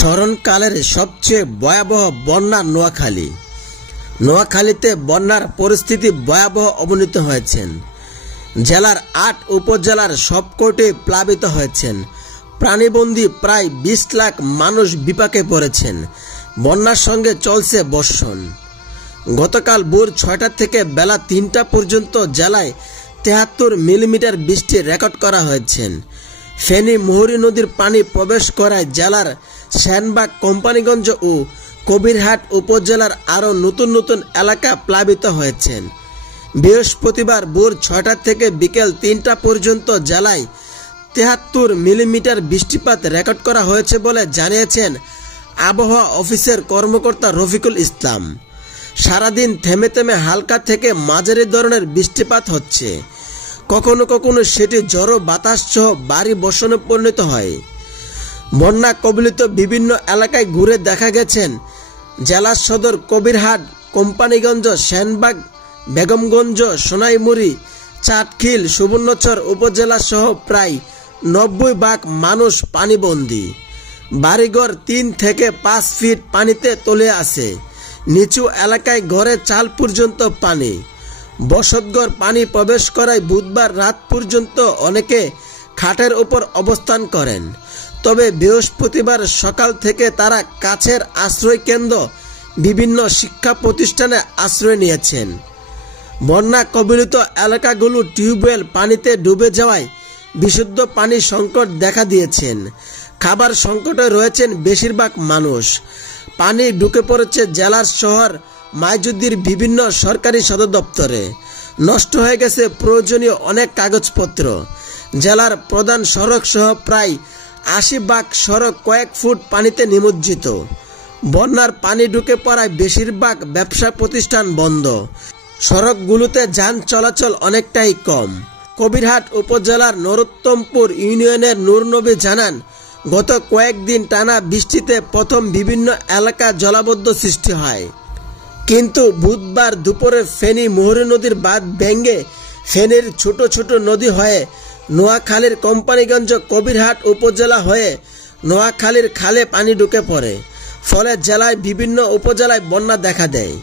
স্মরণকালের সবচেয়ে ভয়াবহ বন্যা নোয়াখালীতে বন্যার পরিস্থিতি ভয়াবহ অবনীত হয়েছেন। জেলার ৮ উপজেলার সবকটি প্লাবিত হয়েছেন। প্রাণীবন্দী প্রায় ২০ লাখ মানুষ বিপাকে পড়েছেন। বন্যার সঙ্গে চলছে বর্ষণ। গতকাল ভোর ৬টা থেকে বেলা ৩টা পর্যন্ত জেলায় ৭৩ মিলিমিটার বৃষ্টি রেকর্ড করা হয়েছে। ফেনী মুহুরী নদীর পানি প্রবেশ করায় জেলার সেনবাগ, কোম্পানীগঞ্জ ও কবিরহাট উপজেলার আরও নতুন নতুন এলাকা প্লাবিত হয়েছেন। বৃহস্পতিবার ভোর ৬টা থেকে বিকেল ৩টা পর্যন্ত জেলায় ৭৩ মিলিমিটার বৃষ্টিপাত রেকর্ড করা হয়েছে বলে জানিয়েছেন আবহাওয়া অফিসের কর্মকর্তা রফিকুল ইসলাম। সারাদিন থেমে থেমে হালকা থেকে মাঝারি ধরনের বৃষ্টিপাত হচ্ছে। কখনো কখনো সেটি ঝড়ো বাতাস সহ ভারী বর্ষণে পরিণত হয়। বন্যা কবলিত বিভিন্ন এলাকায় ঘুরে দেখা গেছেন জেলা সদর কবিরহাট, কোম্পানীগঞ্জ, সেনবাগ, বেগমগঞ্জ, সোনাইমুড়ি, চাটখিল, সুবর্ণচর উপজেলা সহ প্রায় ৯০ ভাগ মানুষ পানিবন্দী। বাড়িঘর ৩ থেকে ৫ ফিট পানিতে তলে আছে। নিচু এলাকায় ঘরে চাল পর্যন্ত পানি। বসতঘর পানি প্রবেশ করায় বুধবার রাত পর্যন্ত অনেকে খাটের উপর অবস্থান করেন। তবে বৃহস্পতিবার সকাল থেকে তারা কাছের আশ্রয় কেন্দ্র, বিভিন্ন শিক্ষা প্রতিষ্ঠানে আশ্রয় নিয়েছেন। বন্যা কবলিত এলাকাগুলো টিউবওয়েল পানিতে ডুবে যাওয়ায় বিশুদ্ধ পানি সংকট দেখা দিয়েছেন। খাবার সংকটে রয়েছেন বেশিরভাগ মানুষ। পানি ঢুকে পড়েছে জেলার শহর মাইজুদ্দির বিভিন্ন সরকারি সদর দপ্তরে। নষ্ট হয়ে গেছে প্রয়োজনীয় অনেক কাগজপত্র। জেলার প্রধান সড়ক সহ প্রায় ৮০ ভাগ সড়ক কয়েক ফুট পানিতে নিমজ্জিত। বন্যার পানি ঢুকে পড়ায় বেশিরভাগ ব্যবসা প্রতিষ্ঠান বন্ধ। সড়কগুলোতে যান চলাচল অনেকটাই কম। কবিরহাট উপজেলার নরোত্তমপুর ইউনিয়নের নূরনবী জানান, গত কয়েকদিন টানা বৃষ্টিতে প্রথম বিভিন্ন এলাকা জলাবদ্ধ সৃষ্টি হয়, কিন্তু বুধবার দুপুরে ফেনী মুহুরী নদীর বাঁধ ভেঙে ফেনীর ছোট ছোট নদী হয়ে নোয়াখালীর কোম্পানীগঞ্জ, কবিরহাট উপজেলা হয়ে নোয়াখালীর খালে পানি ঢুকে পড়ে। ফলে জেলায় বিভিন্ন উপজেলায় বন্যা দেখা দেয়।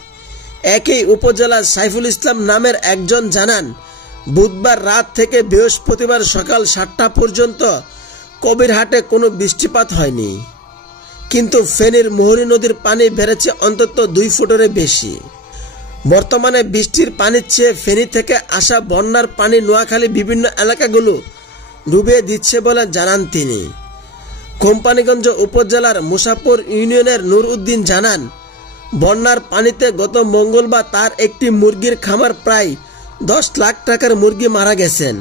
একই উপজেলার সাইফুল ইসলাম নামের একজন জানান, বুধবার রাত থেকে বৃহস্পতিবার সকাল ৭টা পর্যন্ত কবিরহাটে কোনো বৃষ্টিপাত হয়নি, কিন্তু ফেনীর মুহুরী নদীর পানি বেড়েছে অন্তত ২ ফুটের বেশি। বর্তমানে বৃষ্টির পানির চেয়ে ফেনী থেকে আসা বন্যার পানি নোয়াখালী বিভিন্ন এলাকাগুলো ডুবিয়ে দিচ্ছে বলে জানান তিনি। কোম্পানীগঞ্জ উপজেলার মুসাপুর ইউনিয়নের নূর উদ্দিন জানান, বন্যার পানিতে গত মঙ্গলবার তার একটি মুরগির খামার প্রায় ১০ লাখ টাকার মুরগি মারা গেছেন।